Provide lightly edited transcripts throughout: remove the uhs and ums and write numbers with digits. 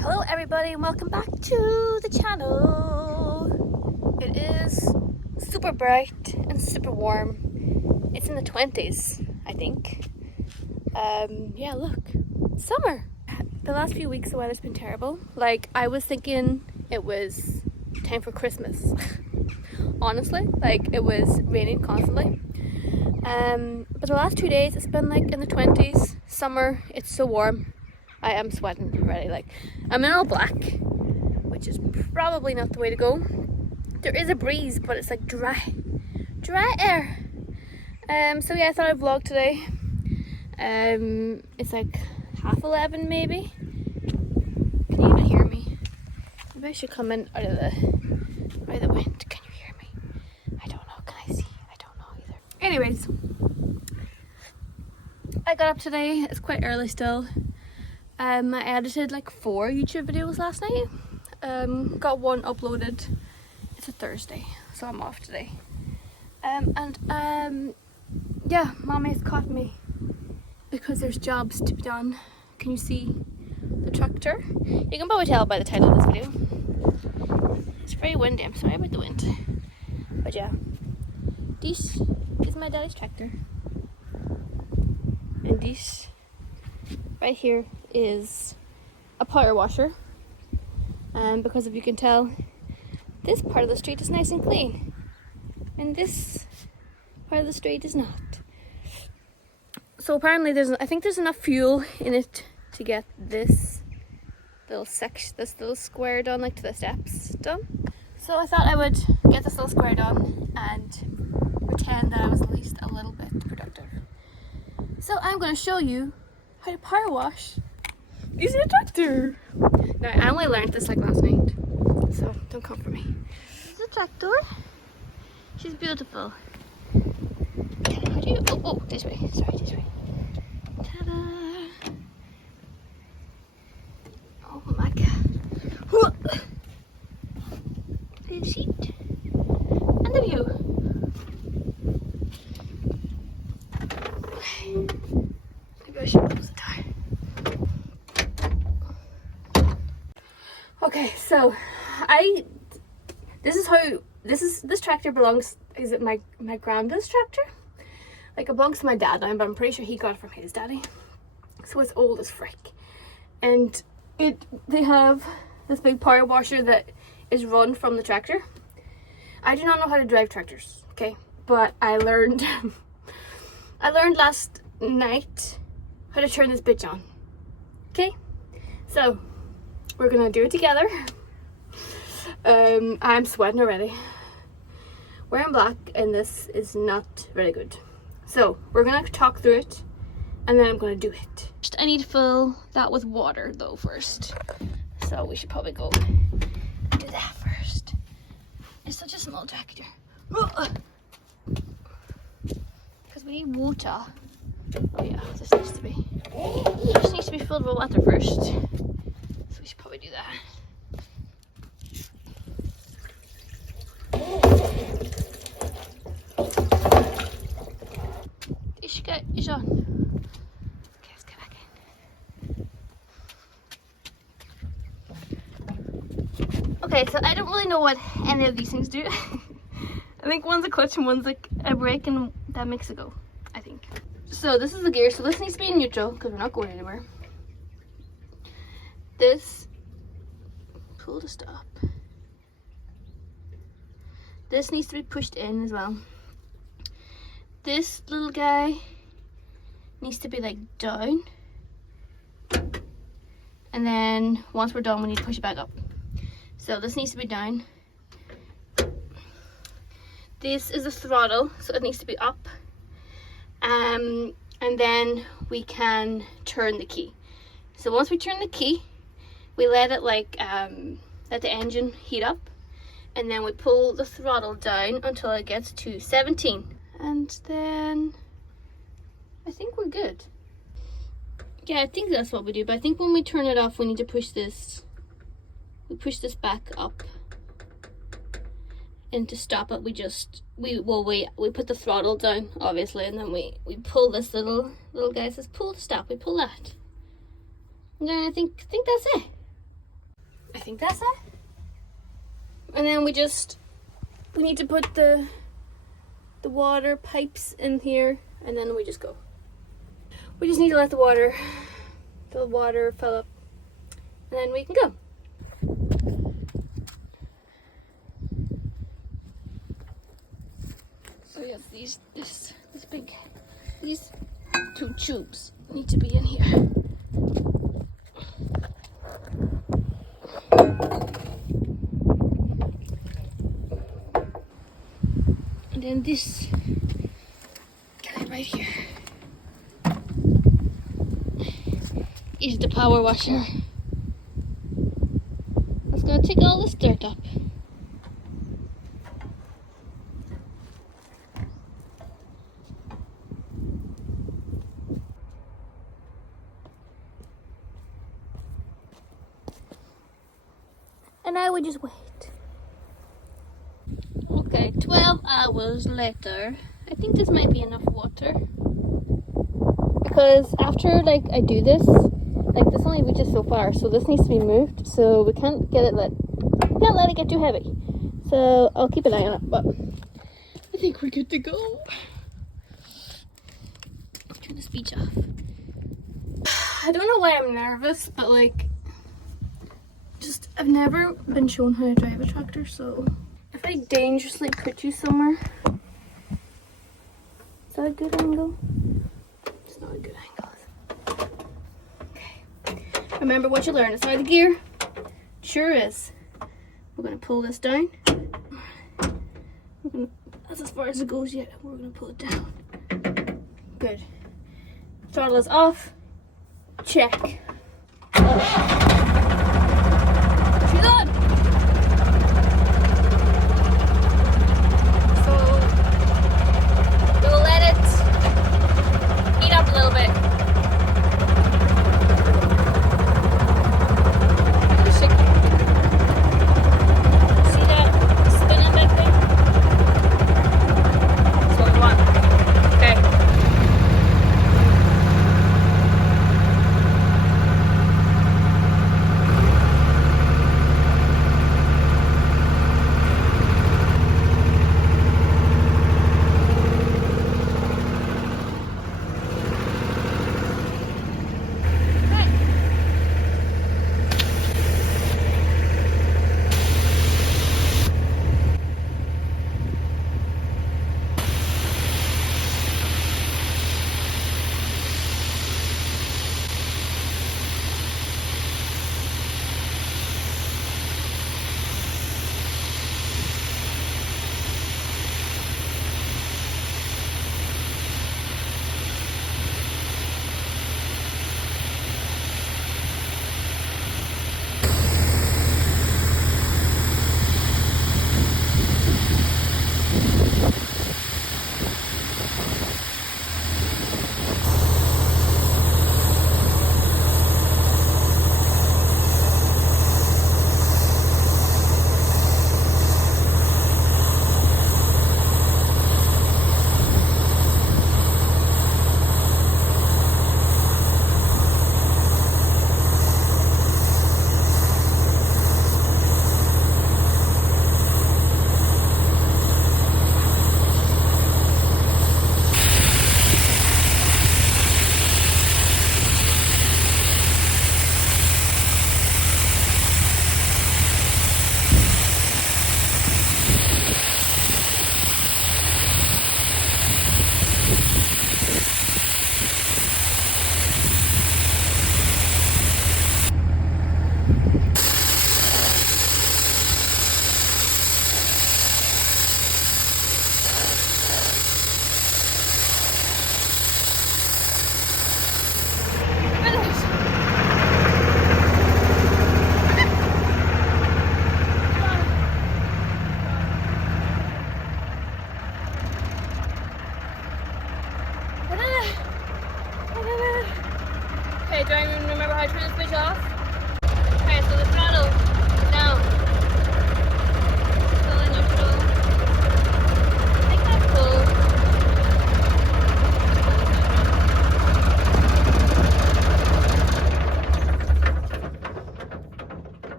Hello everybody and welcome back to the channel. It is super bright and super warm. It's in the 20s, I think. Yeah, look, summer. The last few weeks the weather's been terrible. Like, I was thinking it was time for Christmas. Honestly, like, it was raining constantly. But the last 2 days it's been like in the 20s. Summer, it's so warm. I am sweating already. Like, I'm in all black, which is probably not the way to go. There is a breeze, but it's like dry air. So yeah, I thought I'd vlog today. It's like 11:30 maybe. Can you even hear me? Maybe I should come in out of the wind. Can you hear me? I don't know. Can I see? I don't know either. Anyways, I got up today. It's quite early still. I edited like 4 YouTube videos last night. Got one uploaded. It's a Thursday, so I'm off today. Yeah, Mommy's caught me because there's jobs to be done. Can you see the tractor? You can probably tell by the title of this video. It's very windy. I'm sorry about the wind. But yeah, this is my daddy's tractor. And this right here is a power washer, and because if you can tell, this part of the street is nice and clean and this part of the street is not. So apparently I think there's enough fuel in it to get this little section, this little square done, like to the steps done. So I thought I would get this little square done and pretend that I was at least a little bit productive. So I'm going to show you how to power wash using a tractor. Now, I only learned this like last night, so don't come for me. This is a tractor. She's beautiful. How do you? Oh, this way. Sorry, this way. Ta-da! Oh my god! The seat and the view. Maybe I should close the door. Okay, so this tractor belongs, is it my granddad's tractor? Like, it belongs to my dad now, but I'm pretty sure he got it from his daddy. So it's old as frick. And they have this big power washer that is run from the tractor. I do not know how to drive tractors, okay? But I learned last night how to turn this bitch on. Okay? So we're gonna do it together. I'm sweating already. Wearing black and this is not very good. So we're gonna talk through it and then I'm gonna do it. I need to fill that with water though first. So we should probably go do that first. It's such a small tractor. Because we need water. Oh yeah, this needs to be filled with water first. So we should probably do that. Is on. Okay, let's get back in. Okay, so I don't really know what any of these things do. I think one's a clutch and one's like a brake, and that makes it go, I think. So this is the gear, so this needs to be in neutral because we're not going anywhere. This, pull to stop. This needs to be pushed in as well. This little guy needs to be like down, and then once we're done we need to push it back up. So this needs to be down. This is the throttle, so it needs to be up, and then we can turn the key. So once we turn the key, we let it like let the engine heat up, and then we pull the throttle down until it gets to 17, and then I think we're good. Yeah, I think that's what we do, but I think when we turn it off we need to push this, we push this back up, and to stop it we put the throttle down obviously, and then we pull this little guy, says pull to stop, we pull that, and then I think that's it. I think that's it. And then we need to put the water pipes in here, and then we just go. We just need to let the water fill up, and then we can go. So yes, these two tubes need to be in here. And then this guy right here is the power washer. That's gonna take all this dirt up. And I would just wait. Okay, 12 hours later. I think this might be enough water. Because after I do this, this only reaches so far, so this needs to be moved. So we can't let it get too heavy. So I'll keep an eye on it, but I think we're good to go. Turn the speech off. I don't know why I'm nervous, but I've never been shown how to drive a tractor, so if I dangerously put you somewhere, is that a good angle? It's not a good angle. Okay. Remember what you learned. It's not the gear. Sure is. We're gonna pull this down. That's as far as it goes yet. We're gonna pull it down. Good. Throttle is off. Check. She's on. So we'll let it heat up a little bit. See that spinning back there? That's what we want. Okay.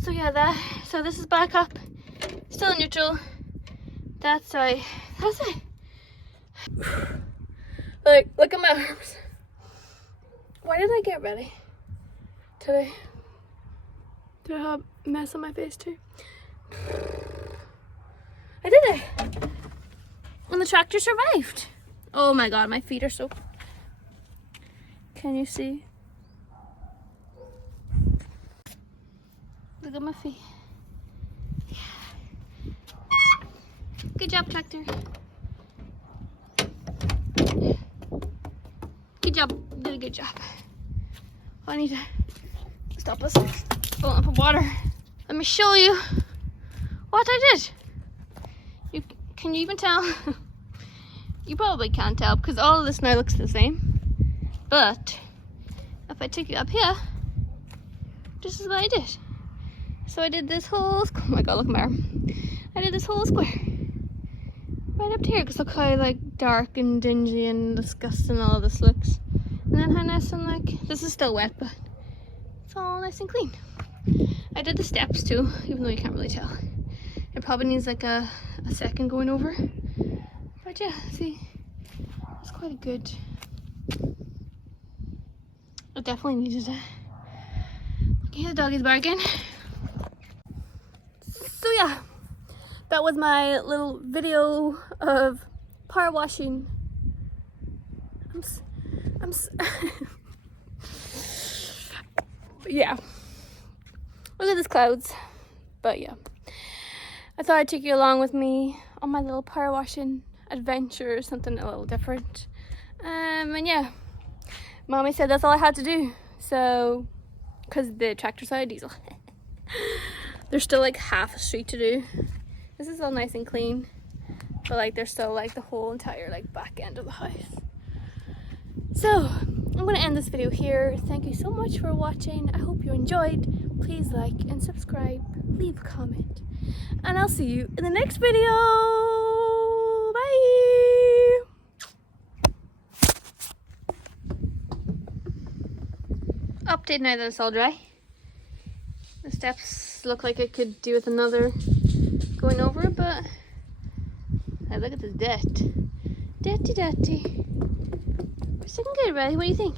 So yeah, so this is back up, still in neutral. That's it. Like, look at my arms. Why did I get ready today? Did I have a mess on my face too? I did it! And the tractor survived. Oh my god, my feet are so... Can you see? Look at my feet. Good job, tractor. Good job. Did a good job. I need to stop us filling up with water. Let me show you what I did. Can you even tell? You probably can't tell because all of this now looks the same. But if I take you up here, this is what I did. So I did this whole, oh my god, look at my arm. I did this whole square. Right up to here, because look how like dark and dingy and disgusting all of this looks. And then how nice and like, this is still wet, but it's all nice and clean. I did the steps too, even though you can't really tell. It probably needs like a second going over. But yeah, see, it's quite a good, it definitely needed it. Okay, the doggy's barking. So yeah, that was my little video of power washing. Yeah, look at these clouds. But yeah, I thought I'd take you along with me on my little power washing adventure, something a little different. And yeah, mommy said that's all I had to do. So, because the tractor's out of diesel. There's still like half a street to do. This is all nice and clean, but like there's still like the whole entire like back end of the house. So I'm gonna end this video here. Thank you so much for watching. I hope you enjoyed. Please like and subscribe, leave a comment, and I'll see you in the next video. Bye. Update now that it's all dry. The steps look like it could do with another going over, but hey, look at this dirt. Dirty. We're sticking good, Riley. What do you think?